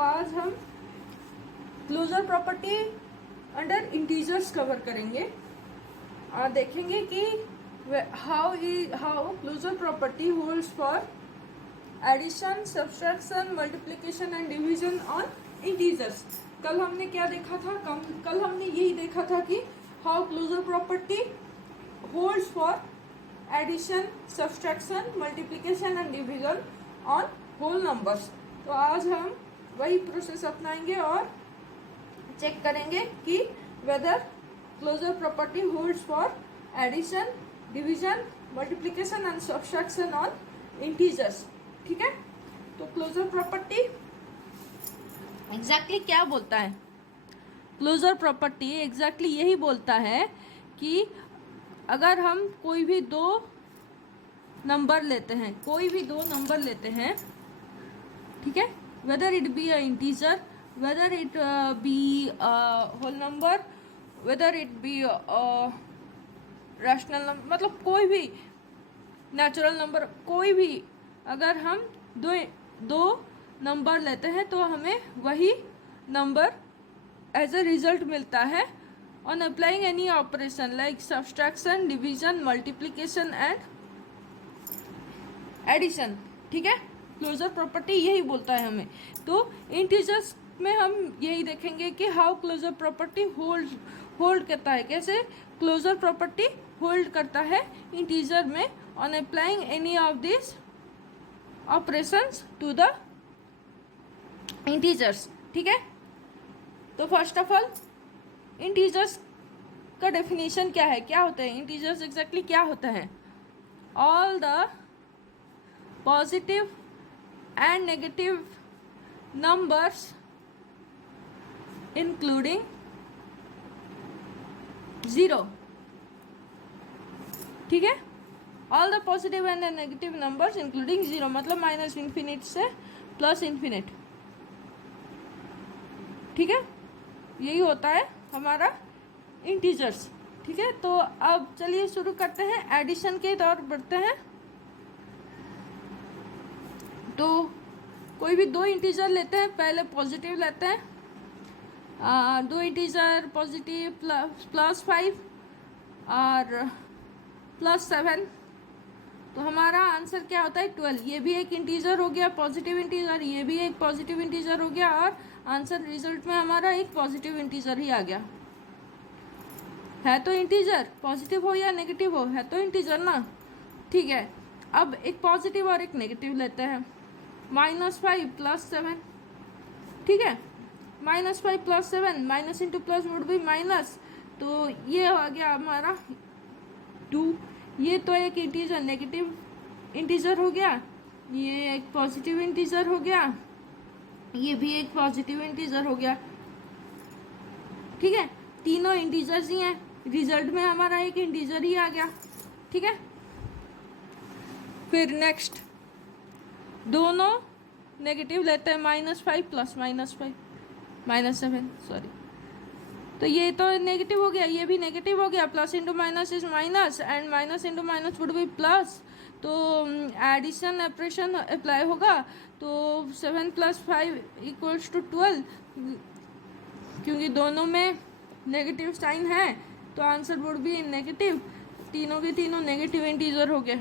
आज हम closure property under integers cover करेंगे और देखेंगे कि how closure property holds for addition, subtraction, multiplication and division on integers. कल हमने क्या देखा था? कल हमने यही देखा था कि how closure property holds for addition, subtraction, multiplication and division on whole numbers. तो आज हम वही प्रोसेस अपनाएंगे और चेक करेंगे कि whether closure property holds for addition, division, multiplication and subtraction on integers. ठीक है, तो क्लोजर प्रॉपर्टी एग्जैक्टली क्या बोलता है? क्लोजर प्रॉपर्टी एग्जैक्टली यही बोलता है कि अगर हम कोई भी दो नंबर लेते हैं, ठीक है, whether it be a integer, whether it be whole number, whether it be rational number, मतलब कोई भी नेचुरल नंबर, कोई भी, अगर हम दो नंबर लेते हैं तो हमें वही नंबर एज अ रिजल्ट मिलता है on applying any operation like subtraction, division, multiplication and addition. ठीक है, क्लोजर प्रॉपर्टी यही बोलता है हमें। तो इंटीजर्स में हम यही देखेंगे कि हाउ क्लोजर प्रॉपर्टी होल्ड करता है, कैसे क्लोजर प्रॉपर्टी होल्ड करता है इंटीजर में on applying any of this operations to the integers. ठीक है, तो फर्स्ट ऑफ ऑल इंटीजर्स का डेफिनेशन क्या है, क्या होता है इंटीजर्स? एग्जैक्टली क्या होता है? All the positive and negative numbers including zero. ठीक है, all the positive and negative numbers including zero, मतलब माइनस इन्फिनिट से प्लस इन्फिनिट। ठीक है, यही होता है हमारा इंटीजर्स। ठीक है, तो अब चलिए शुरू करते हैं, एडिशन के तौर बढ़ते हैं। तो कोई भी दो इंटीजर लेते हैं, पहले पॉजिटिव लेते हैं, दो इंटीजर पॉजिटिव +5 और +7, तो हमारा आंसर क्या होता है? 12। ये भी एक इंटीजर हो गया पॉजिटिव इंटीजर, ये भी एक पॉजिटिव इंटीजर हो गया और आंसर रिजल्ट में हमारा एक पॉजिटिव इंटीजर ही आ गया। है तो इंटीजर, पॉजिटिव हो या नेगेटिव हो, है तो इंटीजर ना। ठीक है, अब एक पॉजिटिव और एक नेगेटिव लेते हैं, -5 +7। ठीक है, -5 +7, minus into plus would be minus, तो ये आ गया हमारा 2। ये तो एक इंटीजर नेगेटिव इंटीजर हो गया, ये एक पॉजिटिव इंटीजर हो गया, ये भी एक पॉजिटिव इंटीजर हो गया। ठीक है, तीनों इंटीजर्स ही हैं, रिजल्ट में हमारा एक इंटीजर ही आ गया। ठीक है, फिर नेक्स्ट दोनों नेगेटिव लेते हैं, -5 + -7, सॉरी, तो ये तो नेगेटिव हो गया, ये भी नेगेटिव हो गया, plus into minus is minus and minus into minus would be plus, तो एडिशन ऑपरेशन अप्लाई होगा, तो 7 + 5 = 12, क्योंकि दोनों में नेगेटिव साइन है तो आंसर वुड बी नेगेटिव, तीनों के तीनों नेगेटिव इंटीजर हो गए।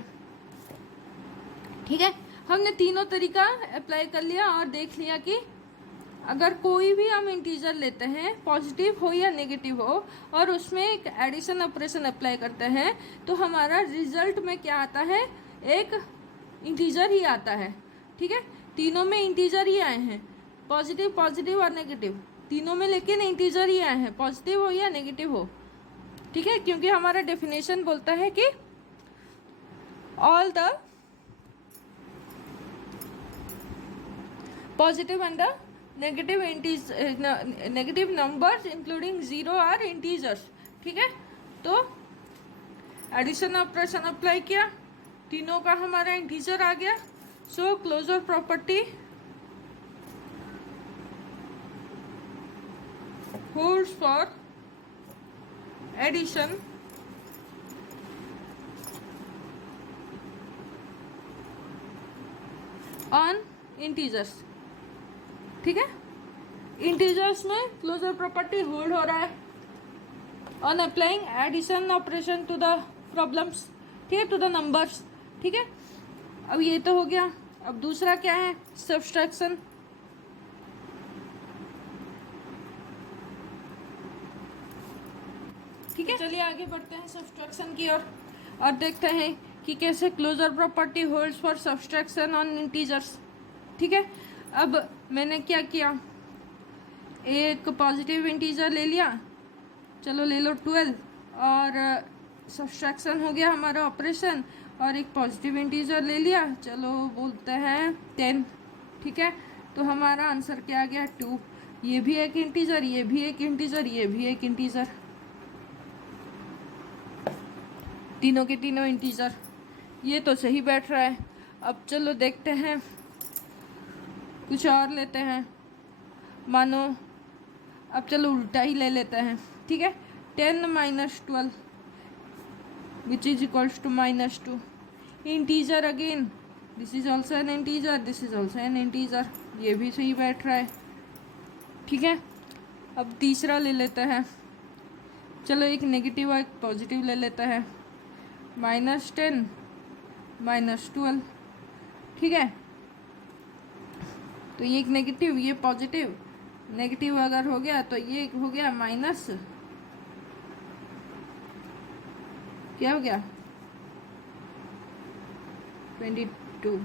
ठीक है, हमने तीनों तरीका अप्लाई कर लिया और देख लिया कि अगर कोई भी हम इंटीजर लेते हैं, पॉजिटिव हो या नेगेटिव हो, और उसमें एक एडिशन ऑपरेशन अप्लाई करते हैं तो हमारा रिजल्ट में क्या आता है? एक इंटीजर ही आता है। ठीक है, तीनों में इंटीजर ही आए हैं, पॉजिटिव पॉजिटिव और नेगेटिव तीनों में, लेकिन इंटीजर ही आए हैं, पॉजिटिव हो या नेगेटिव हो। ठीक है, क्योंकि हमारा डेफिनेशन बोलता है कि all the positive and the negative numbers including zero are integers. ठीक है, तो एडिशन ऑपरेशन अप्लाई किया, तीनों का हमारा इंटीजर आ गया। So closure property holds for addition, on integers. ठीक है, इंटीजर्स में क्लोजर प्रॉपर्टी होल्ड हो रहा है on applying addition operation to the problems, ठीक है, टू द नंबर्स, ठीक है। अब ये तो हो गया। अब दूसरा क्या है, सब्सट्रैक्शन। ठीक है, चलिए आगे बढ़ते हैं सब्सट्रैक्शन की ओर और देखते हैं कि कैसे closure property holds for subtraction on integers. ठीक है, अब मैंने क्या किया, एक पॉजिटिव इंटीजर ले लिया, चलो ले लो 12, और सब्सट्रैक्शन हो गया हमारा ऑपरेशन, और एक पॉजिटिव इंटीजर ले लिया, चलो बोलते हैं 10। ठीक है, तो हमारा आंसर क्या आ गया, 2। ये भी एक इंटीजर, ये भी एक इंटीजर, ये भी एक इंटीजर, तीनों के तीनों इंटीजर। ये तो सही बैठ रहा है। अब चलो देखते हैं, कुछ और लेते हैं, मानो अब चलो उल्टा ही ले लेते हैं। ठीक है, 10 - 12 which is equals to -2। Integer again, this is also an integer, this is also an integer, ये भी सही बैठ रहा है। ठीक है, अब तीसरा ले लेते हैं, चलो एक नेगेटिव और एक पॉजिटिव ले लेते हैं, -10 -12। ठीक है, तो ये एक नेगेटिव, ये पॉजिटिव, नेगेटिव अगर हो गया तो ये हो गया माइनस, क्या हो गया, 22।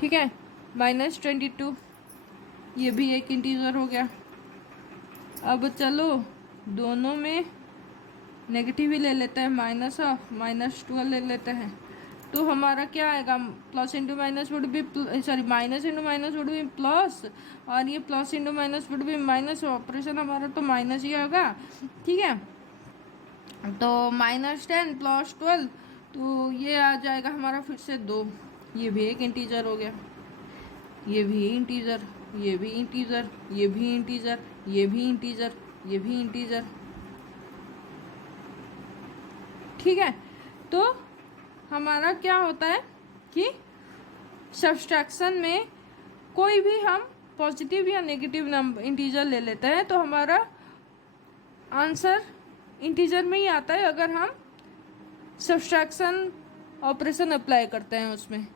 ठीक है, -22, ये भी एक इंटीजर हो गया। अब चलो दोनों में नेगेटिव ही ले लेते हैं, -12 ले लेते हैं, तो हमारा क्या आएगा, plus into minus would be, sorry minus into minus would be plus, और ये plus into minus would be minus, operation हमारा तो माइनस ही होगा। ठीक है, तो -10 + 12, तो ये आ जाएगा हमारा फिर से 2। ये भी एक इंटीजर हो गया, ये भी इंटीजर, ये भी इंटीजर, ये भी इंटीजर, ये भी इंटीजर, ये भी इंटीजर। ठीक है, तो हमारा क्या होता है कि सब्सट्रैक्शन में कोई भी हम पॉजिटिव या नेगेटिव नंबर इंटीजर ले लेते हैं तो हमारा आंसर इंटीजर में ही आता है अगर हम सब्सट्रैक्शन ऑपरेशन अप्लाई करते हैं उसमें।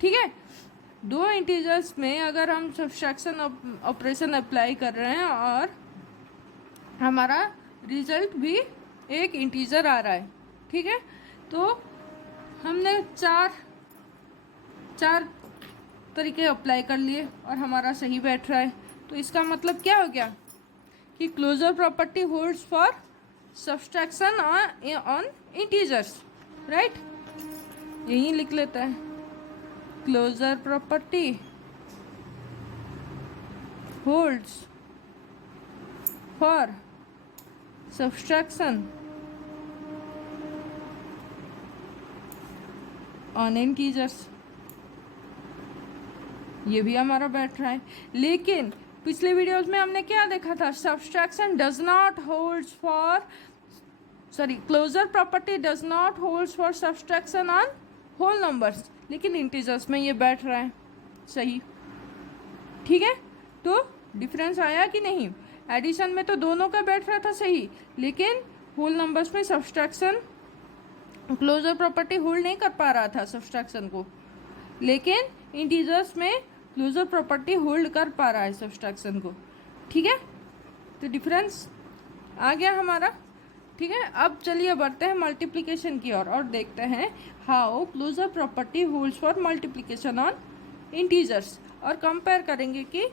ठीक है, दो इंटीजर्स में अगर हम सब्सट्रैक्शन ऑपरेशन अप्लाई कर रहे हैं और हमारा रिजल्ट भी एक इंटीजर आ रहा है। ठीक है, तो हमने चार तरीके अप्लाई कर लिए और हमारा सही बैठ रहा है। तो इसका मतलब क्या हो गया कि closure property holds for subtraction on integers, right. यही लिख लेता है, closure property holds for subtraction on integers. ये भी हमारा बैठ रहा है, लेकिन पिछले वीडियोस में हमने क्या देखा था, subtraction does not holds for, sorry closure property does not holds for subtraction on whole numbers, लेकिन इंटीजर्स में ये बैठ रहा है सही। ठीक है, तो डिफरेंस आया कि नहीं, एडिशन में तो दोनों का बैठ रहा था सही, लेकिन होल नंबर्स में सब्सट्रैक्शन क्लोजर प्रॉपर्टी होल्ड नहीं कर पा रहा था सब्सट्रैक्शन को, लेकिन इंटीजर्स में क्लोजर प्रॉपर्टी होल्ड कर पा रहा है सब्सट्रैक्शन को। ठीक है, तो डिफरेंस आ गया हमारा। ठीक है, अब चलिए बढ़ते हैं मल्टीप्लिकेशन की ओर और देखते हैं how closure property holds for multiplication on integers, और कंपेयर करेंगे कि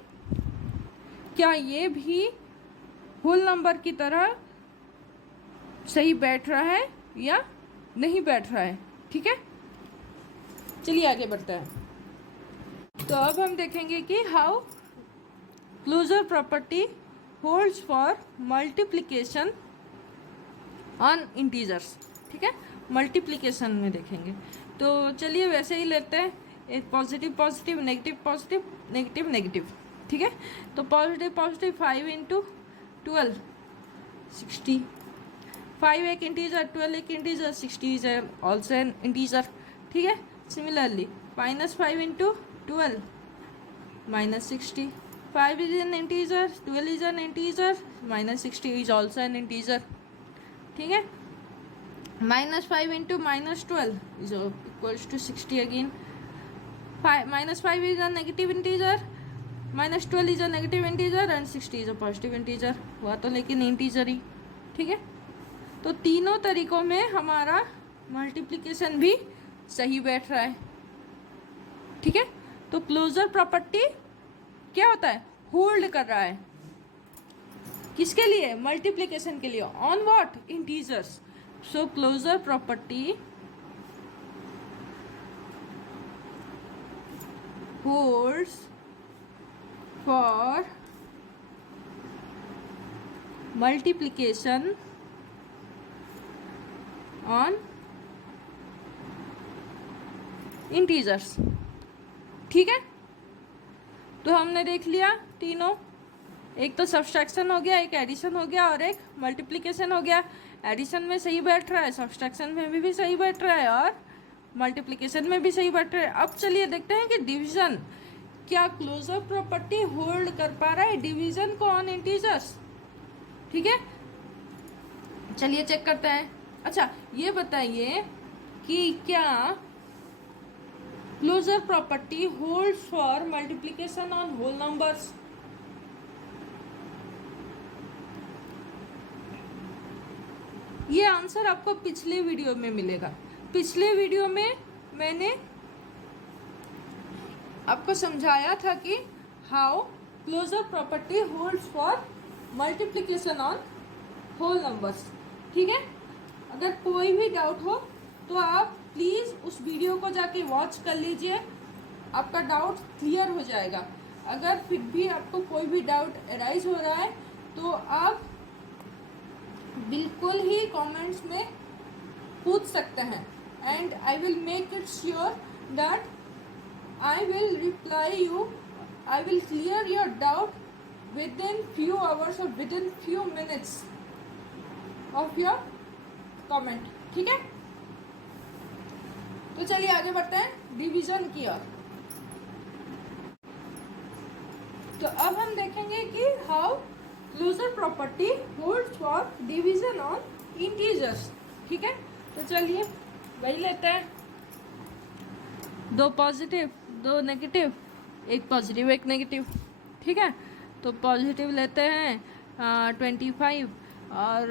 क्या ये भी होल नंबर की तरह सही बैठ रहा है या नहीं बैठ रहा है। ठीक है, चलिए आगे बढ़ते हैं। तो अब हम देखेंगे कि how closure property holds for multiplication on integers. ठीक है, मल्टीप्लिकेशन में देखेंगे, तो चलिए वैसे ही लेते हैं, एक positive positive, negative positive, negative negative. ठीक है, तो पॉजिटिव पॉजिटिव 5 × 12 60, 5 एक इंटीजर, 12 एक integer, 60 is also an integer. ठीक है, similarly -5 × 12 -60, 5 is an integer, 12 is an integer, minus 60 is also an integer. ठीक है, minus 5 into minus 12 is equals to 60 again. Minus 5 is a negative integer, minus 12 is a negative integer and 60 is a positive integer. हुआ तो लेकिन integer ही. ठीक है, तो तीनों तरीकों में हमारा मल्टीप्लिकेशन भी सही बैठ रहा है. ठीक है, तो क्लोजर प्रॉपर्टी क्या होता है, होल्ड कर रहा है. किसके लिए, मल्टीप्लिकेशन के लिए. On what, integers. So closure property holds for multiplication on integers. ठीक है, तो हमने देख लिया तीनों. एक तो सब्सट्रैक्शन हो गया, एक एडिशन हो गया और एक मल्टीप्लिकेशन हो गया. एडिशन में सही बैठ रहा है, सब्सट्रैक्शन में भी सही बैठ रहा है और मल्टीप्लिकेशन में भी सही बैठ रहा है. अब चलिए देखते हैं कि डिवीजन, क्या क्लोजर प्रॉपर्टी होल्ड कर पा रहा है डिवीजन को ऑन इंटीजर्स. ठीक है, चलिए चेक करते हैं. अच्छा, ये बताइए कि क्या closure property holds for multiplication on whole numbers. ये आंसर आपको पिछले वीडियो में मिलेगा. पिछले वीडियो में मैंने आपको समझाया था कि how closure property holds for multiplication on whole numbers. ठीक है, अगर कोई भी डाउट हो तो आप प्लीज़ उस वीडियो को जाके वॉच कर लीजिए, आपका डाउट क्लियर हो जाएगा. अगर फिर भी आपको कोई भी डाउट अराइज हो रहा है तो आप बिल्कुल ही कमेंट्स में पूछ सकते हैं. And I will make it sure that I will reply you, I will clear your doubt within few hours और within few minutes of your comment. ठीक है, तो चलिए आगे बढ़ते हैं डिवीजन की ओर. तो अब हम देखेंगे कि how closure property holds for division on integers. ठीक है, तो चलिए वही लेते हैं. दो पॉजिटिव, दो नेगेटिव, एक पॉजिटिव एक नेगेटिव. ठीक है, तो पॉजिटिव लेते हैं 25 और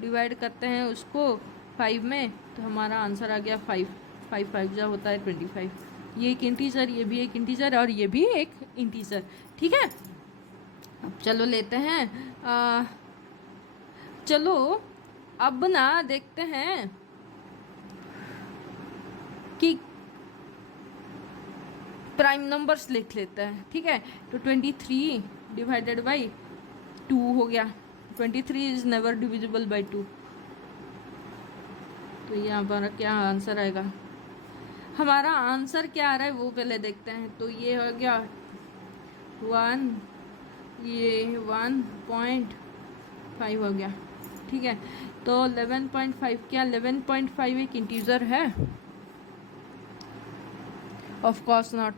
डिवाइड करते हैं उसको 5 में, तो हमारा आंसर आ गया 5. 5 5 जा होता है 25. ये एक इंटीजर, ये भी एक इंटीजर और ये भी एक इंटीजर. ठीक है, अब चलो लेते हैं चलो अब ना देखते हैं कि प्राइम नंबर्स लिख लेते हैं. ठीक है, तो 23 डिवाइडेड बाई 2 हो गया. 23 इज नेवर डिविजिबल बाई 2. तो यहाँ पर क्या आंसर आएगा, हमारा आंसर क्या आ रहा है वो पहले देखते हैं. तो ये हो गया 1, ये 1.5 हो गया. ठीक है, तो 11.5, क्या 11.5 एक इंटीजर है? Of course not.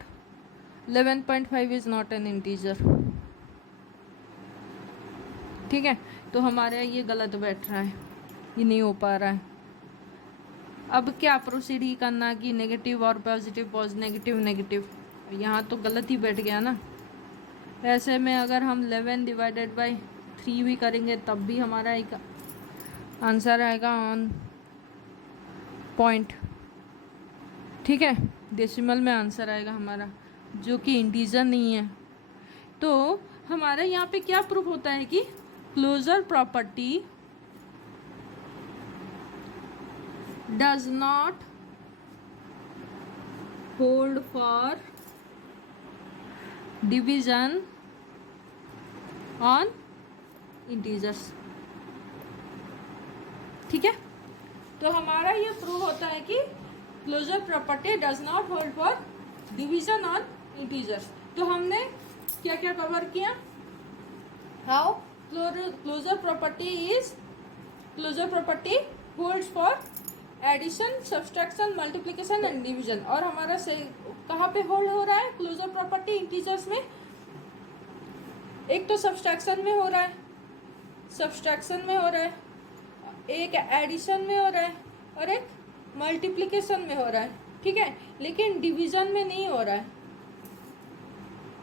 11.5 is not an integer. ठीक है, तो हमारे ये गलत बैठ रहा है, ये नहीं हो पा रहा है. अब क्या प्रोसीड ही करना कि नेगेटिव और पॉजिटिव, नेगेटिव नेगेटिव. यहाँ तो गलत ही बैठ गया ना. ऐसे में अगर हम 11 डिवाइडेड बाई 3 भी करेंगे तब भी हमारा एक आंसर आएगा ऑन पॉइंट. ठीक है, डेसिमल में आंसर आएगा हमारा, जो कि इंटीजर नहीं है. तो हमारा यहाँ पे क्या प्रूफ होता है कि closure property does not hold for division on integers. ठीक है, तो हमारा ये प्रूव होता है कि closure property does not hold for division on integers. तो हमने क्या क्या कवर किया, how closure property holds for addition, subtraction, multiplication and division. और हमारा से कहाँ पे होल्ड हो रहा है क्लोजर प्रॉपर्टी इंटीजर्स में, एक तो सब्सट्रैक्शन में हो रहा है, सब्सट्रैक्शन में हो रहा है, एक एडिशन में हो रहा है और एक मल्टीप्लिकेशन में हो रहा है, ठीक है, लेकिन डिवीजन में नहीं हो रहा है।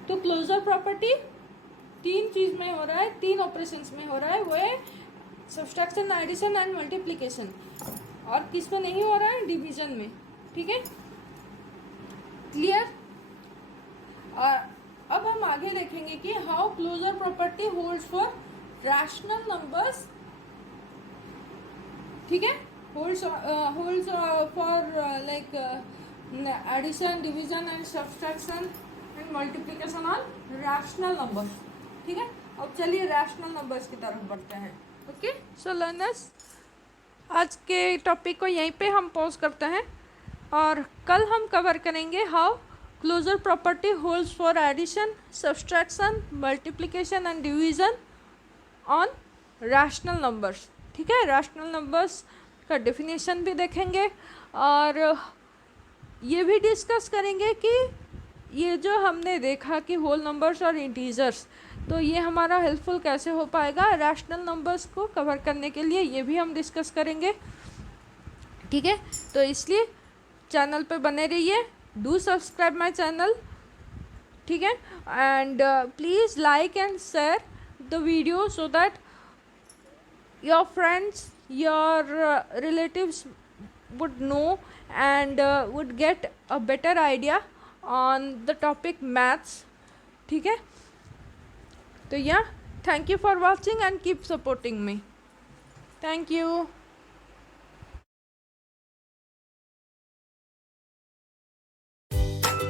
तो क्लोजर प्रॉपर्टी तीन चीज में हो रहा है, तीन ऑपरेशंस में हो रहा है, वो है सब्सट्रैक्शन, एडिशन एंड मल्टीप्लिकेशन, और किस में नहीं हो रहा है, डिवीजन में, ठीक है, क्लियर। और अब हम आगे देखेंगे कि how closure property holds for rational numbers, ठीक है, holds for like addition, division and subtraction and multiplication on rational numbers, ठीक है। अब चलिए रैशनल नंबर्स की तरफ बढ़ते हैं। ओके, सो लर्नर्स, आज के टॉपिक को यहीं पे हम पॉज करते हैं और कल हम कवर करेंगे how closure property holds for addition, subtraction, multiplication and division on rational numbers, ठीक है। रैशनल नंबर्स का डेफिनेशन भी देखेंगे और ये भी डिस्कस करेंगे कि ये जो हमने देखा कि होल नंबर्स और इंटीजर्स, तो ये हमारा हेल्पफुल कैसे हो पाएगा रैशनल नंबर्स को कवर करने के लिए, ये भी हम डिस्कस करेंगे, ठीक है। तो इसलिए चैनल पे बने रहिए, डू सब्सक्राइब माय चैनल, ठीक है, and please like and share the video so that your friends, your relatives would know and would get a better idea on the topic maths, ठीक है। तो या thank you for watching and keep supporting me, thank you.